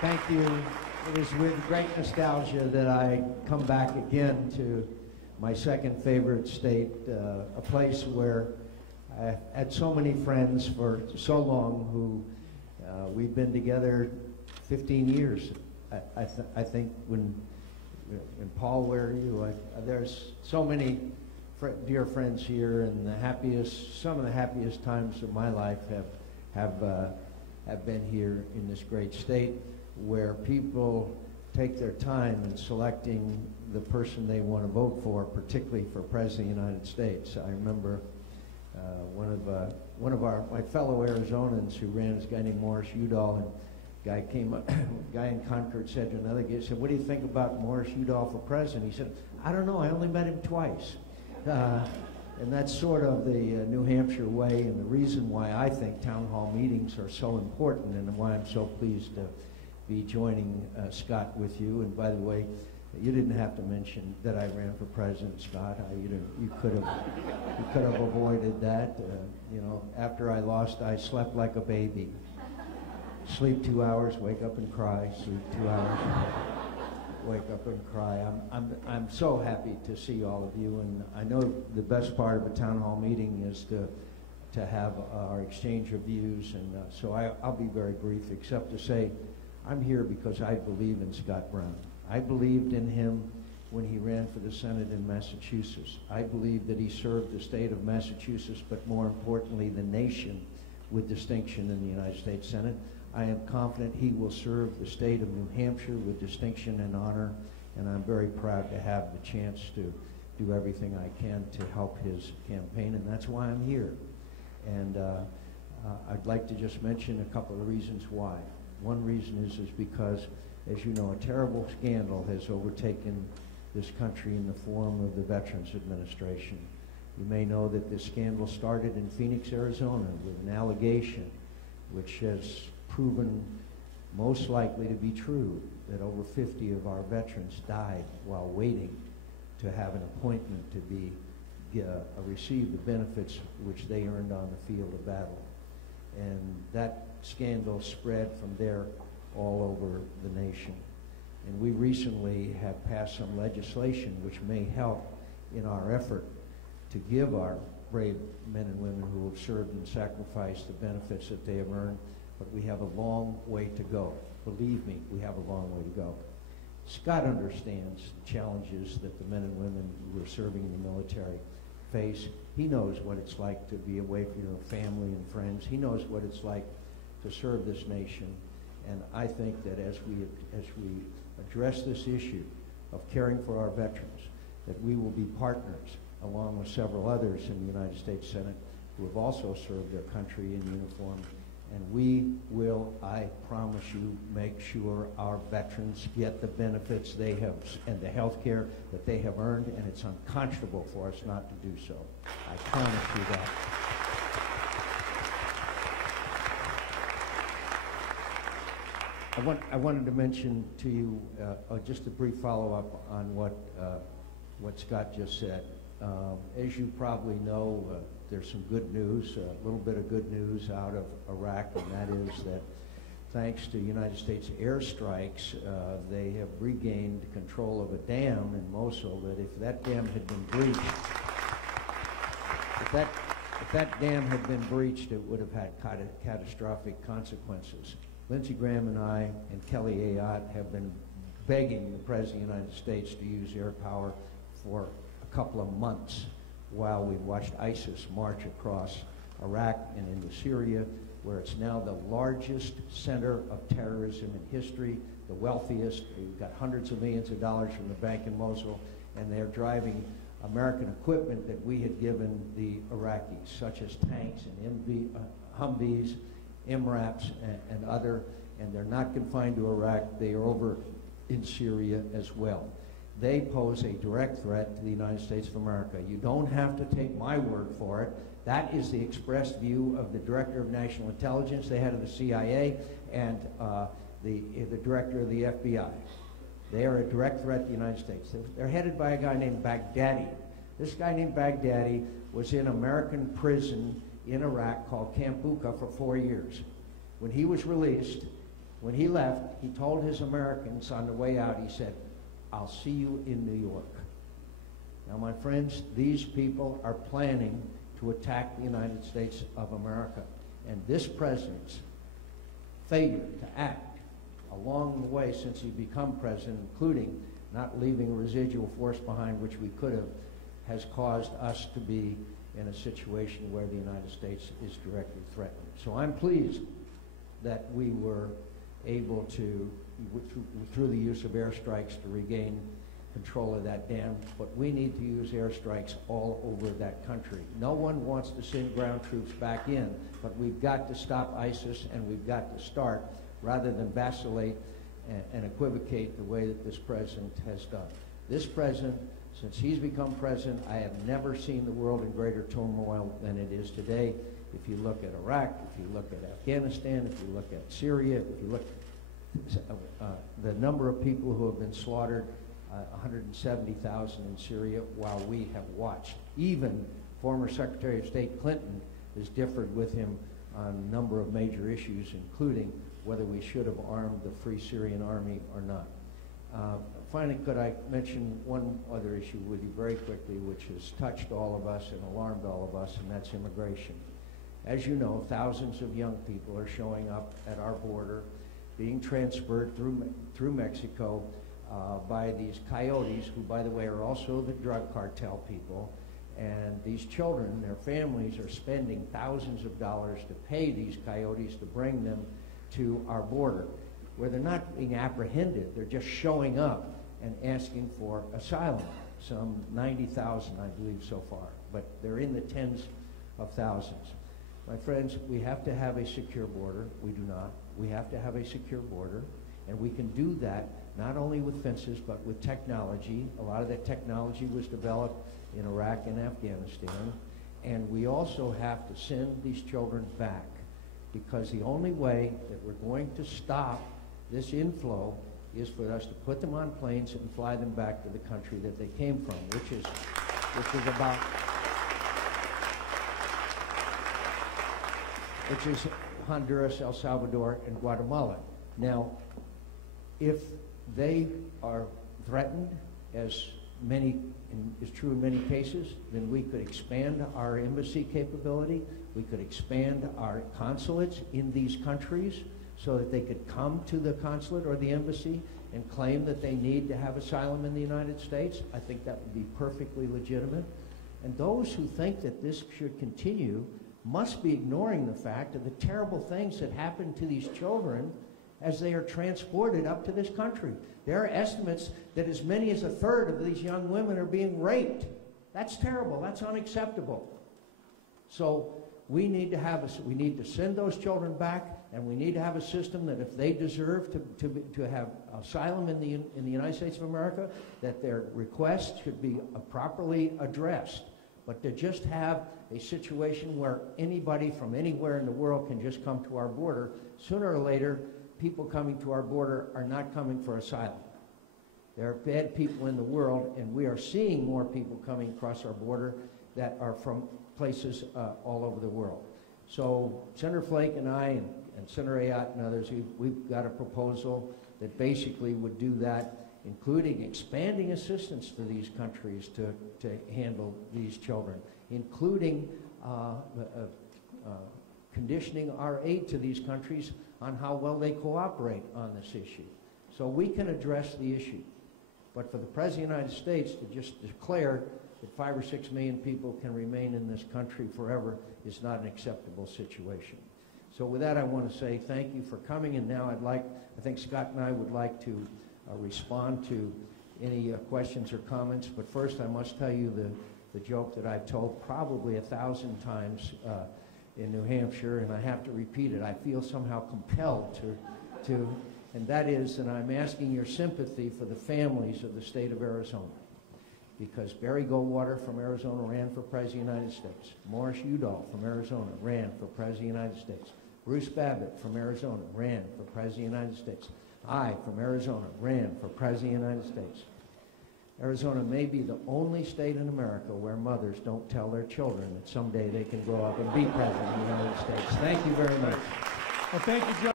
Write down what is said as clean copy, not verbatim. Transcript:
Thank you. It is with great nostalgia that I come back again to my second favorite state, a place where I had so many friends for so long who we've been together 15 years. I think when Paul, where are you? There's so many dear friends here, and some of the happiest times of my life have been here in this great state, where people take their time in selecting the person they want to vote for, particularly for President of the United States. I remember one of my fellow Arizonans who ran, this guy named Morris Udall, and guy came up, guy in Concord said to another guy, said, "What do you think about Morris Udall for president?" He said, "I don't know, I only met him twice." And that's sort of the New Hampshire way, and the reason why I think town hall meetings are so important, and why I'm so pleased to be joining Scott with you. And by the way, you didn't have to mention that I ran for president, Scott. You could have avoided that. You know, after I lost, I slept like a baby. Sleep 2 hours, wake up and cry. Sleep 2 hours, wake up and cry. I'm so happy to see all of you, and I know the best part of a town hall meeting is to have our exchange of views, and so I'll be very brief, except to say I'm here because I believe in Scott Brown. I believed in him when he ran for the Senate in Massachusetts. I believe that he served the state of Massachusetts, but more importantly, the nation with distinction in the United States Senate. I am confident he will serve the state of New Hampshire with distinction and honor, and I'm very proud to have the chance to do everything I can to help his campaign, and that's why I'm here. And I'd like to just mention a couple of reasons why. One reason is because, as you know, a terrible scandal has overtaken this country in the form of the Veterans Administration. You may know that this scandal started in Phoenix, Arizona, with an allegation which has proven most likely to be true, that over 50 of our veterans died while waiting to have an appointment to receive the benefits which they earned on the field of battle. And that scandal spread from there all over the nation. And we recently have passed some legislation which may help in our effort to give our brave men and women who have served and sacrificed the benefits that they have earned, but we have a long way to go. Believe me, we have a long way to go. Scott understands the challenges that the men and women who are serving in the military face. He knows what it's like to be away from your family and friends. He knows what it's like to serve this nation. And I think that as we address this issue of caring for our veterans, that we will be partners, along with several others in the United States Senate who have also served their country in uniform. And we will, I promise you, make sure our veterans get the benefits they have and the health care that they have earned, and it's unconscionable for us not to do so. I promise you that. I wanted to mention to you just a brief follow-up on what Scott just said. As you probably know, there's some good news, a little bit of good news out of Iraq, and that is that thanks to United States airstrikes, they have regained control of a dam in Mosul that if that dam had been breached, if that dam had been breached, it would have had catastrophic consequences. Lindsey Graham and I and Kelly Ayotte have been begging the President of the United States to use air power for a couple of months while we watched ISIS march across Iraq and into Syria, where it's now the largest center of terrorism in history, the wealthiest. We've got hundreds of millions of dollars from the bank in Mosul, and they're driving American equipment that we had given the Iraqis, such as tanks and Humvees, MRAPs, and other, and they're not confined to Iraq. They are over in Syria as well. They pose a direct threat to the United States of America. You don't have to take my word for it. That is the expressed view of the Director of National Intelligence, the head of the CIA, and the Director of the FBI. They are a direct threat to the United States. They're headed by a guy named Baghdadi. This guy named Baghdadi was in American prison in Iraq called Camp Bucca for 4 years. When he was released, When he left, he told his Americans on the way out, he said, "I'll see you in New York." Now, my friends, these people are planning to attack the United States of America. And this president's failure to act along the way since he become president, including not leaving a residual force behind, which we could have, has caused us to be in a situation where the United States is directly threatened. So I'm pleased that we were able to, through the use of airstrikes, to regain control of that dam, but we need to use airstrikes all over that country. No one wants to send ground troops back in, but we've got to stop ISIS, and we've got to start, rather than vacillate and equivocate the way that this president has done. This president, since he's become president, I have never seen the world in greater turmoil than it is today. If you look at Iraq, if you look at Afghanistan, if you look at Syria, if you look at the number of people who have been slaughtered, 170,000 in Syria, while we have watched. Even former Secretary of State Clinton has differed with him on a number of major issues, including whether we should have armed the Free Syrian Army or not. Finally, could I mention one other issue with you very quickly, which has touched all of us and alarmed all of us, and that's immigration. As you know, thousands of young people are showing up at our border, being transferred through Mexico by these coyotes, who, by the way, are also the drug cartel people. And these children, their families, are spending thousands of dollars to pay these coyotes to bring them to our border, where they're not being apprehended. They're just showing up and asking for asylum. Some 90,000, I believe, so far, but they're in the tens of thousands. My friends, we have to have a secure border. We do not. We have to have a secure border, and we can do that not only with fences, but with technology. A lot of that technology was developed in Iraq and Afghanistan. And we also have to send these children back, because the only way that we're going to stop this inflow is for us to put them on planes and fly them back to the country that they came from, which is Honduras, El Salvador, and Guatemala. Now, if they are threatened, as is true in many cases, then we could expand our embassy capability. We could expand our consulates in these countries so that they could come to the consulate or the embassy and claim that they need to have asylum in the United States. I think that would be perfectly legitimate. And those who think that this should continue must be ignoring the fact of the terrible things that happen to these children as they are transported up to this country. There are estimates that as many as a third of these young women are being raped. That's terrible. That's unacceptable. So we need to send those children back, and we need to have a system that if they deserve to have asylum in the United States of America, that their requests should be properly addressed. But to just have a situation where anybody from anywhere in the world can just come to our border, sooner or later, people coming to our border are not coming for asylum. There are bad people in the world, and we are seeing more people coming across our border that are from places all over the world. So Senator Flake and I and Senator Ayotte and others, we've got a proposal that basically would do that, including expanding assistance to these countries to handle these children, including conditioning our aid to these countries on how well they cooperate on this issue. So we can address the issue. But for the President of the United States to just declare that 5 or 6 million people can remain in this country forever is not an acceptable situation. So with that, I want to say thank you for coming, and now I think Scott and I would like to respond to any questions or comments. But first, I must tell you the joke that I've told probably 1,000 times in New Hampshire, and I have to repeat it. I feel somehow compelled to, and that is that I'm asking your sympathy for the families of the state of Arizona. Because Barry Goldwater from Arizona ran for President of the United States. Morris Udall from Arizona ran for President of the United States. Bruce Babbitt from Arizona ran for President of the United States. I, from Arizona, ran for President of the United States. Arizona may be the only state in America where mothers don't tell their children that someday they can grow up and be President of the United States. Thank you very much. Well, thank you, John.